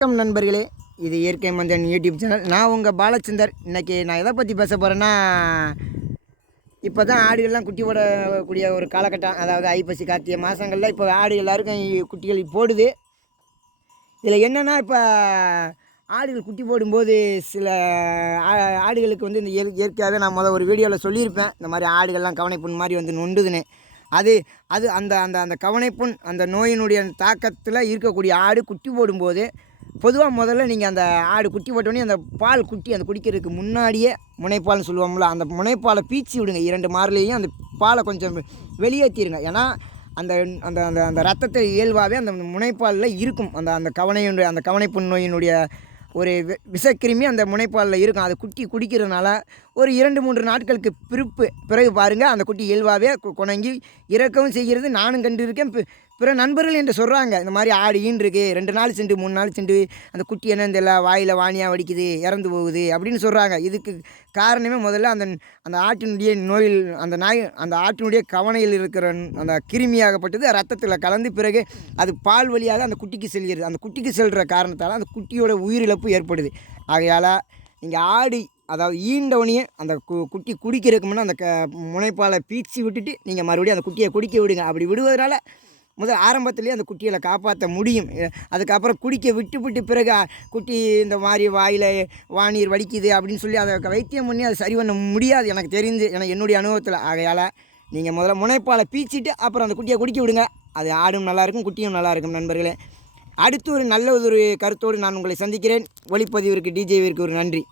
வணக்கம் நண்பர்களே, இது இயற்கை மந்தன் யூடியூப் சேனல். நான் உங்கள் பாலச்சந்தர். இன்றைக்கி நான் எதை பற்றி பேச போகிறேன்னா, இப்போ தான் ஆடுகள்லாம் குட்டி போடக்கூடிய ஒரு காலகட்டம். அதாவது ஐப்பசி கார்த்திகை மாதங்களில் இப்போ ஆடு எல்லாருக்கும் குட்டிகள் போடுது. இதில் என்னென்னா, இப்போ ஆடுகள் குட்டி போடும்போது சில ஆடுகளுக்கு வந்து இந்த இயற்கையாகவே நான் ஒரு வீடியோவில் சொல்லியிருப்பேன். இந்த மாதிரி ஆடுகள்லாம் கவனைப்புண் மாதிரி வந்து நொண்டுதுன்னு. அது அது அந்த அந்த அந்த கவனைப்புண் அந்த நோயினுடைய தாக்கத்தில் இருக்கக்கூடிய ஆடு குட்டி போடும்போது பொதுவாக முதல்ல நீங்கள் அந்த ஆடு குட்டி போட்டோடனே அந்த பால் குட்டி அந்த குடிக்கிறதுக்கு முன்னாடியே முனைப்பால்னு சொல்லுவோம்ல, அந்த முனைப்பாலை பீச்சி விடுங்க. 2 மார்லேயும் அந்த பாலை கொஞ்சம் வெளியேற்றிடுங்க. ஏன்னா அந்த அந்த அந்த அந்த ரத்தத்தை இயல்பாகவே அந்த முனைப்பாலில் இருக்கும். அந்த அந்த அந்த கவனைப்புண் நோயினுடைய ஒரு விஷக்கிருமி அந்த முனைப்பாலில் இருக்கும். அது குட்டி குடிக்கிறதுனால ஒரு 2-3 நாட்களுக்கு பிறகு பாருங்கள், அந்த குட்டி இயல்பாகவே குணங்கி இறக்கவும் செய்கிறது. நானும் கண்டிருக்கேன். பிற நண்பர்கள் என்று சொல்கிறாங்க, இந்த மாதிரி ஆடு ஈன்றுருக்கு 2 நாள் சென்று 3 நாள் சென்று அந்த குட்டி என்னன்னு தெரியல, வாயில் வாணியாக வடிக்குது, இறந்து போகுது அப்படின்னு சொல்கிறாங்க. இதுக்கு காரணமே முதல்ல அந்த அந்த ஆட்டினுடைய நோயில் அந்த ஆட்டினுடைய கவனையில் இருக்கிற அந்த கிருமியாகப்பட்டது ரத்தத்தில் கலந்து பிறகு அது பால் வழியாக அந்த குட்டிக்கு செல்கிறது. அந்த குட்டிக்கு செல்கிற காரணத்தால் அந்த குட்டியோட உயிரிழப்பு ஏற்படுது. ஆகையால் நீங்கள் ஆடு அதாவது ஈண்டவனையே அந்த குட்டி குடிக்கிறதுக்கு முன்னே அந்த முனைப்பாலை பீச்சி விட்டுட்டு நீங்கள் மறுபடியும் அந்த குட்டியை குடிக்க விடுங்க. அப்படி விடுவதனால முதல் ஆரம்பத்துலேயே அந்த குட்டிகளை காப்பாற்ற முடியும். அதுக்கப்புறம் குடிக்க விட்டு பிறகு குட்டி இந்த மாதிரி வாயில் வாநீர் வடிக்குது அப்படின்னு சொல்லி அதை வைத்தியம் பண்ணி அதை சரி பண்ண முடியாது, எனக்கு தெரிஞ்சு, ஏன்னா என்னுடைய அனுபவத்தில். ஆகையால் நீங்கள் முதல்ல முனைப்பாலை பீச்சிட்டு அப்புறம் அந்த குட்டியை குடிக்க விடுங்க. அது ஆடும் நல்லாயிருக்கும், குட்டியும் நல்லாயிருக்கும். நண்பர்களே, அடுத்து ஒரு நல்ல ஒரு கருத்தோடு நான் உங்களை சந்திக்கிறேன். ஒளிப்பதிவிற்கு டிஜேவிற்கு ஒரு நன்றி.